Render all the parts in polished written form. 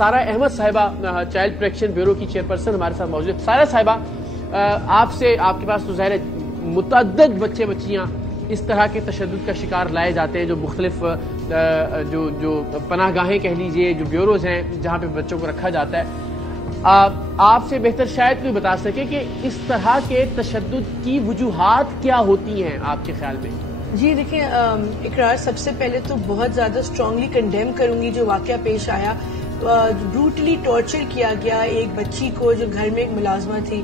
سارہ احمد صاحبہ child protection bureau کی chairperson ہمارے ساتھ موجود ہے. سارہ صاحبہ آپ کے پاس تو ظاہر ہے متعدد بچے بچیاں اس طرح کے تشدد کا شکار لائے جاتے ہیں, جو مختلف جو پناہ گاہیں کہہ لیجئے, جو بیوروز ہیں جہاں پہ بچوں کو رکھا جاتا ہے. آپ سے بہتر شاید کوئی بتا سکے کہ اس طرح کے تشدد کی وجوہات کیا ہوتی ہیں آپ کے خیال میں؟ جی دیکھیں اقرار, سب سے پہلے تو بہت زیادہ اسٹرانگلی کنڈیم کروں گی جو واقعہ پیش آیا. بروٹلی ٹارچر کیا گیا ایک بچی کو جو گھر میں ایک ملازمہ تھی,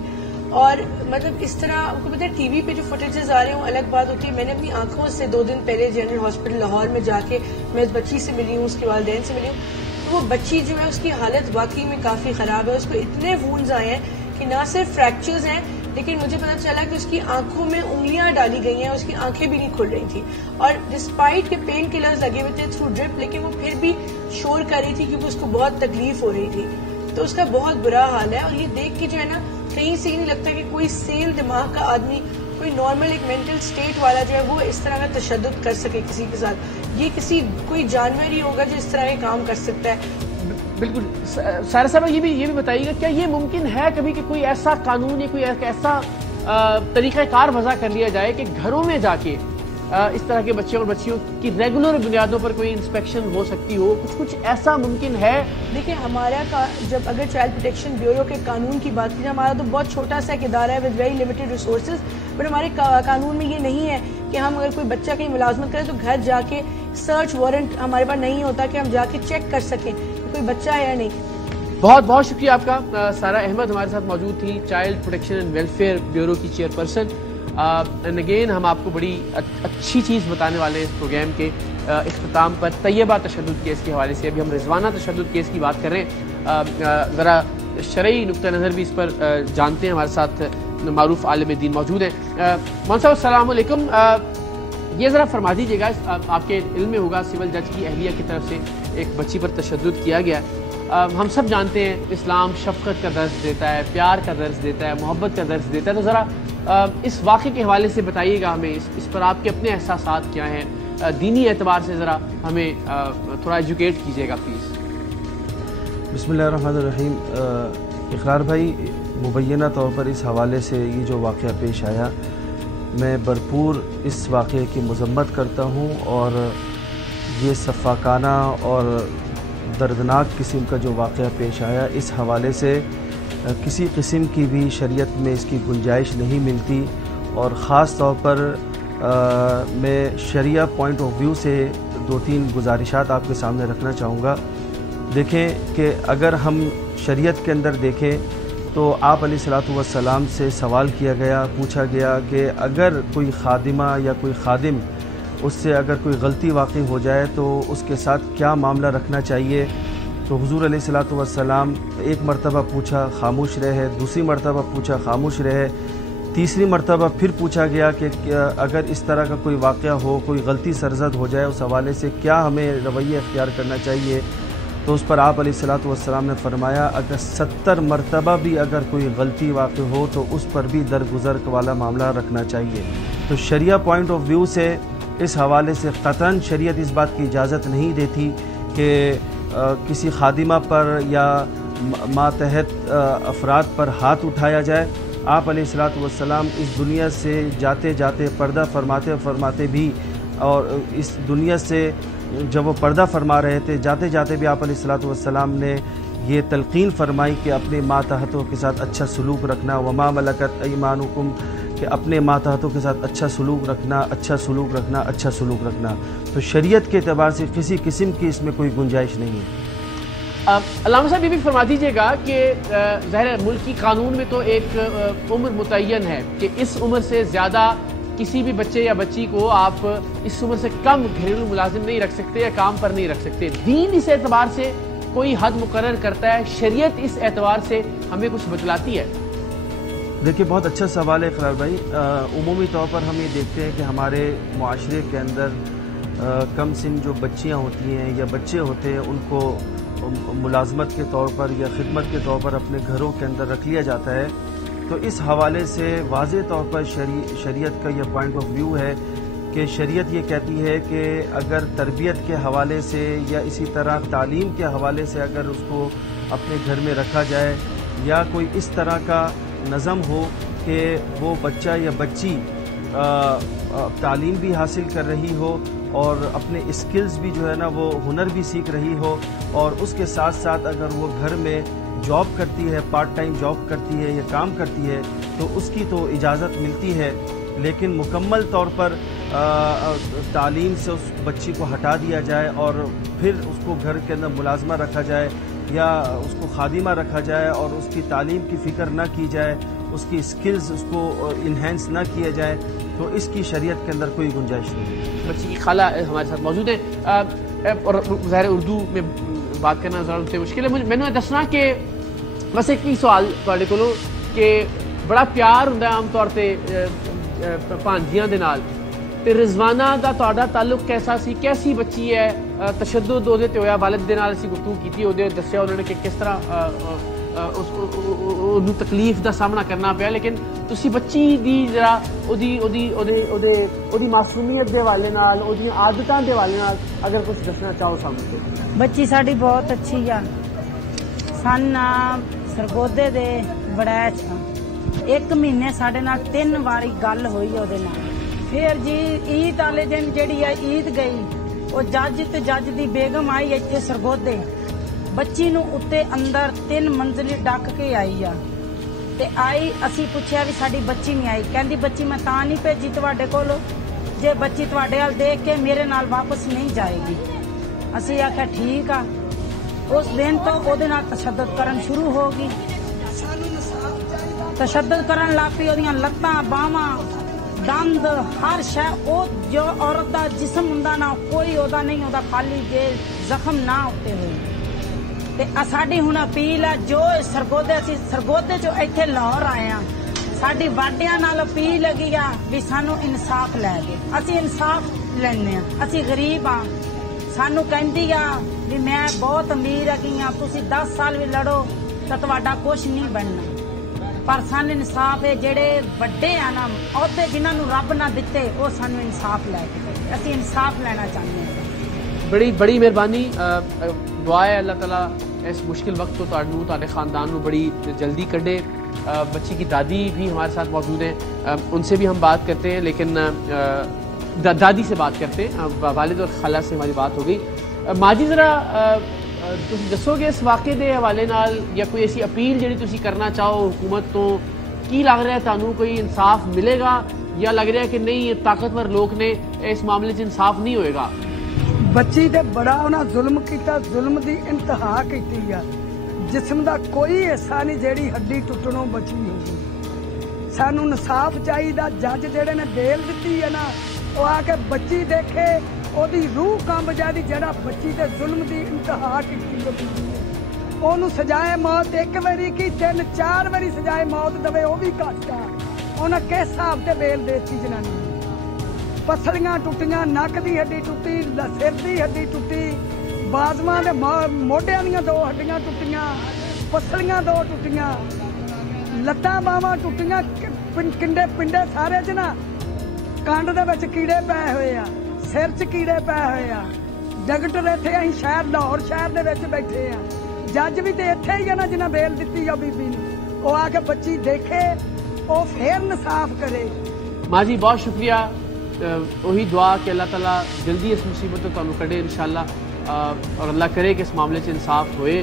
اور مطلب اس طرح آپ کو پتہ ہے ٹی وی پہ جو فوٹیجز آ رہے ہیں الگ بات ہوتی ہے. میں نے اپنی آنکھوں سے 2 دن پہلے جنرل ہاسپٹل لاہور میں جا کے میں اس بچی سے ملی ہوں, اس کے والدین سے ملی ہوں. تو وہ بچی جو ہے اس کی حالت واقعی میں کافی خراب ہے. اس کو اتنے وونڈز آئے ہیں کہ نہ صرف فریکچرز ہیں, لیکن مجھے پتا چلا کہ اس کی آنکھوں میں انگلیاں ڈالی گئی ہیں, اس کی آنکھیں بھی نہیں کھل رہی تھی, اور ڈسپائٹ کے پین کلرز لگے ہوئے تھے تھرو ڈرپ, لیکن وہ پھر بھی شور کر رہی تھی کیونکہ اس کو بہت تکلیف ہو رہی تھی. تو اس کا بہت برا حال ہے, اور یہ دیکھ کے جو ہے نا کہیں سے ہی نہیں لگتا کہ کوئی سین دماغ کا آدمی, کوئی نارمل ایک مینٹل سٹیٹ والا جو ہے وہ اس طرح کا تشدد کر سکے کسی کے ساتھ. یہ کوئی جانور ہی ہوگا جو اس طرح کے کام کر سکتا ہے. بالکل. سارہ صاحبہ یہ بھی بتائیے گا, کیا یہ ممکن ہے کبھی کہ کوئی ایسا قانون یا کوئی ایسا طریقہ کار وضع کر لیا جائے کہ گھروں میں جا کے اس طرح کے بچے اور بچیوں کی ریگولر بنیادوں پر کوئی انسپیکشن ہو سکتی ہو؟ کچھ ایسا ممکن ہے؟ دیکھیں ہمارا جب اگر چائلڈ پروٹیکشن بیورو کے قانون کی بات کی جائے, ہمارا تو بہت چھوٹا سا ایک ادارہ ہے with very limited resources, but ہمارے قانون میں یہ نہیں ہے کہ ہم اگر کوئی بچہ کہیں ملازمت کرے تو گھر جا کے سرچ وارنٹ ہمارے پاس نہیں ہوتا کہ ہم جا کے چیک کر سکیں کہ کوئی بچہ ہے یا نہیں. بہت بہت شکریہ آپ کا. سارہ احمد ہمارے ساتھ موجود تھی, child protection and welfare bureau کی چیئرپرسن. اینڈ اگین ہم آپ کو بڑی اچھی چیز بتانے والے ہیں اس پروگرام کے اختتام پر, طیبہ تشدد کیس کے حوالے سے. ابھی ہم رضوانہ تشدد کیس کی بات کر رہے ہیں, ذرا شرعی نقطہ نظر بھی اس پر جانتے ہیں. ہمارے ساتھ معروف عالم دین موجود ہیں. مولانا صاحب السلام علیکم. یہ ذرا فرما دیجیے گا, آپ کے علم میں ہوگا سول جج کی اہلیہ کی طرف سے ایک بچی پر تشدد کیا گیا. ہم سب جانتے ہیں اسلام شفقت کا درس دیتا ہے, پیار کا درس دیتا ہے, محبت کا درس دیتا ہے. تو ذرا اس واقعے کے حوالے سے بتائیے گا ہمیں, اس پر آپ کے اپنے احساسات کیا ہیں دینی اعتبار سے, ذرا ہمیں تھوڑا ایجوکیٹ کیجیے گا پلیز. بسم اللہ الرحمن الرحیم. اقرار بھائی, مبینہ طور پر اس حوالے سے یہ جو واقعہ پیش آیا, میں بھرپور اس واقعے کی مذمت کرتا ہوں, اور یہ سفاکانہ اور دردناک قسم کا جو واقعہ پیش آیا, اس حوالے سے کسی قسم کی بھی شریعت میں اس کی گنجائش نہیں ملتی. اور خاص طور پر میں شریعہ پوائنٹ آف ویو سے 2-3 گزارشات آپ کے سامنے رکھنا چاہوں گا. دیکھیں کہ اگر ہم شریعت کے اندر دیکھیں تو آپ علیہ الصلوۃ والسلام سے سوال کیا گیا, پوچھا گیا کہ اگر کوئی خادمہ یا کوئی خادم اس سے اگر کوئی غلطی واقع ہو جائے تو اس کے ساتھ کیا معاملہ رکھنا چاہیے. تو حضور علیہ الصلوۃ والسلام ایک مرتبہ پوچھا, خاموش رہے, دوسری مرتبہ پوچھا, خاموش رہے, تیسری مرتبہ پھر پوچھا گیا کہ اگر اس طرح کا کوئی واقعہ ہو, کوئی غلطی سرزد ہو جائے, اس حوالے سے کیا ہمیں رویہ اختیار کرنا چاہیے. تو اس پر آپ علیہ الصلوۃ والسلام نے فرمایا اگر 70 مرتبہ بھی اگر کوئی غلطی واقع ہو تو اس پر بھی درگزر والا معاملہ رکھنا چاہیے. تو شریعہ پوائنٹ آف ویو سے اس حوالے سے قطعاً شریعت اس بات کی اجازت نہیں دیتی کہ کسی خادمہ پر یا ماتحت افراد پر ہاتھ اٹھایا جائے. آپ علیہ الصلوۃ والسلام اس دنیا سے جاتے جاتے پردہ فرماتے بھی, اور اس دنیا سے جب وہ پردہ فرما رہے تھے جاتے جاتے بھی آپ علیہ الصلوۃ والسلام نے یہ تلقین فرمائی کہ اپنے ماتحتوں کے ساتھ اچھا سلوک رکھنا, وما ملکت ایمانکم, کہ اپنے ماتحتوں کے ساتھ اچھا سلوک رکھنا, اچھا سلوک رکھنا, اچھا سلوک رکھنا. تو شریعت کے اعتبار سے کسی قسم کی اس میں کوئی گنجائش نہیں ہے. علامہ صاحب یہ بھی فرما دیجیے گا کہ ظاہر ملکی قانون میں تو ایک عمر متعین ہے کہ اس عمر سے زیادہ کسی بھی بچے یا بچی کو آپ اس عمر سے کم گھریلو ملازم نہیں رکھ سکتے یا کام پر نہیں رکھ سکتے. دین اس اعتبار سے کوئی حد مقرر کرتا ہے, شریعت اس اعتبار سے ہمیں کچھ بتلاتی ہے؟ دیکھیے بہت اچھا سوال ہے اقرار بھائی. عمومی طور پر ہم یہ دیکھتے ہیں کہ ہمارے معاشرے کے اندر کم سن جو بچیاں ہوتی ہیں یا بچے ہوتے ہیں ان کو ملازمت کے طور پر یا خدمت کے طور پر اپنے گھروں کے اندر رکھ لیا جاتا ہے. تو اس حوالے سے واضح طور پر شریعت کا یہ پوائنٹ آف ویو ہے کہ شریعت یہ کہتی ہے کہ اگر تربیت کے حوالے سے یا اسی طرح تعلیم کے حوالے سے اگر اس کو اپنے گھر میں رکھا جائے یا کوئی اس طرح کا نظم ہو کہ وہ بچہ یا بچی تعلیم بھی حاصل کر رہی ہو اور اپنے اسکلز بھی جو ہے نا وہ ہنر بھی سیکھ رہی ہو اور اس کے ساتھ ساتھ اگر وہ گھر میں جاب کرتی ہے، پارٹ ٹائم جاب کرتی ہے یا کام کرتی ہے تو اس کی تو اجازت ملتی ہے، لیکن مکمل طور پر تعلیم سے اس بچی کو ہٹا دیا جائے اور پھر اس کو گھر کے اندر ملازمہ رکھا جائے یا اس کو خادمہ رکھا جائے اور اس کی تعلیم کی فکر نہ کی جائے، اس کی اسکلز اس کو انہینس نہ کیا جائے، تو اس کی شریعت کے اندر کوئی گنجائش نہیں۔ بچی کی خالہ ہمارے ساتھ موجود ہیں اور ظاہر اردو میں بات کرنا ضرور مشکل ہے۔ میں نے دسنا کہ بس ایک ہی سوال تھوڑے کولو کہ بڑا پیار ہوتا ہے عام طور سے بھانجیاں دے نال، تے رضوانہ دا تہاڈا تعلق کیسا سی؟ کیسی بچی ہے؟ تشدد اودے تے ہویا، والد دے نال اسی گفتگو کیتی، اودے دسیا انہوں نے کہ کس طرح اس تکلیف دا سامنا کرنا پیا، لیکن تسی بچی دی ذرا اودی معصومیت دے حوالے نال، اودی عادتاں دے حوالے نال اگر کچھ دسنا چاہو سامنے۔ بچی ساڈی بہت اچھی آ، سن سرگودے دے بڑیچ ایک مہینے ساڈے نال 3 واری گل ہوئی اودے نال۔ پھر جی عید والے دن جیڑی ہے عید گئی، وہ جج تے جج دی بیگم آئی ایتھے سرگودے، بچی نو اتے اندر 3 منزلی ڈک کے آئی آ تے آئی، اسی پوچھیا بھی ساڈی بچی نہیں آئی، کہندی بچی میں تاں نہیں بھیجی تواڈے کولو جے بچی تواڈے ال دیکھ کے میرے نال واپس نہیں جائے گی۔ اسی آکھیا ٹھیک آ، اس دن تو اودے نال تشدد کرن شروع ہو گئی، تشدد کرن لگ پئی، اودیاں لتاں باواں دند ہر شے، او جو عورت دا جسم ہوندا نا کوئی اودا نہیں ہوتا خالی جے زخم نہ ہوتے ہوئے۔ تے ساڈی ہن اپیل ہے جو سرگودے چو ایتھے لاہور آئے ہاں، ساڈی واڈیاں نال اپیل لگی آ بھی سانو انصاف لے دے، اسی انصاف لینے ہاں، اسی غریب ہاں، سانو کہندی آ بھی میں بہت امیر ہی ہاں، تسی 10 سال بھی لڑو تو تواڈا کچھ نہیں بننا، پر سان انصاف ہے، جڑے وڈے ہیں نا عہدے جنہاں نو رب نہ دتے وہ سانو انصاف لے کے دے، اسی انصاف لینا چاہتے ہیں۔ بڑی مہربانی، دعا ہے اللہ تعالیٰ اس مشکل وقت کو تہاڈے خاندان نو بڑی جلدی کڈے۔ بچی کی دادی بھی ہمارے ساتھ موجود ہیں، ان سے بھی ہم بات کرتے ہیں، لیکن دادی سے بات کرتے ہیں، والد اور خالہ سے ہماری بات ہو گئی۔ ماجد ذرا تسی دسو گے اس واقعے دے حوالے نال یا کوئی ایسی اپیل جڑی تسی کرنا چاہو حکومت تو، کی لگ رہا ہے تانوں کوئی انصاف ملے گا یا لگ رہا ہے کہ نہیں طاقتور لوگ نے اس معاملے سے انصاف نہیں ہوئے گا؟ بچی تے بڑا انہاں ظلم کیتا، ظلم دی انتہا کیتی ہے، جسم دا کوئی حصہ نہیں جیڑی ہڈی ٹوٹنوں بچی ہوگی۔ سانو انصاف چاہیے، جج جڑے نے بیل دتی ہے نا وہ آ کے بچی دیکھے، او دی روح کمب جائے، جڑا بچی تے ظلم دی انتہا کیتی ہوگی، اونوں سزائے موت 1 واری کی 3-4 واری سزائے موت دے، وہ بھی گھٹ آ، انہاں کس حساب تے بیل دیتی جنانی؟ پسلیاں ٹوٹیاں، نک دی ہڈی ٹوٹی، سر دی ہڈی ٹوٹی، بازواں دے موڈیاں دیاں 2 ہڈیاں ٹوٹیاں، پسلیاں 2 ٹوٹیاں، لتاں باواں ٹوٹیاں، پنڈے سارے چ نا کنڈ دے وچ کیڑے پے ہوئے آ، سر چ کیڑے پے ہوئے آ، ڈاکٹر ایتھے اہیں شہر لاہور شہر دے وچ بیٹھے آ، جج بھی تے ایتھے ہی آ نا جنہاں بیل دتی آ بیبی نوں، او آ کے بچی دیکھے، او پھر انصاف کرے۔ ماں جی بہت شکریہ، وہی دعا کہ اللہ تعالیٰ جلدی اس مصیبت کو تانوں کڈے انشاءاللہ، اور اللہ کرے کہ اس معاملے سے انصاف ہوئے۔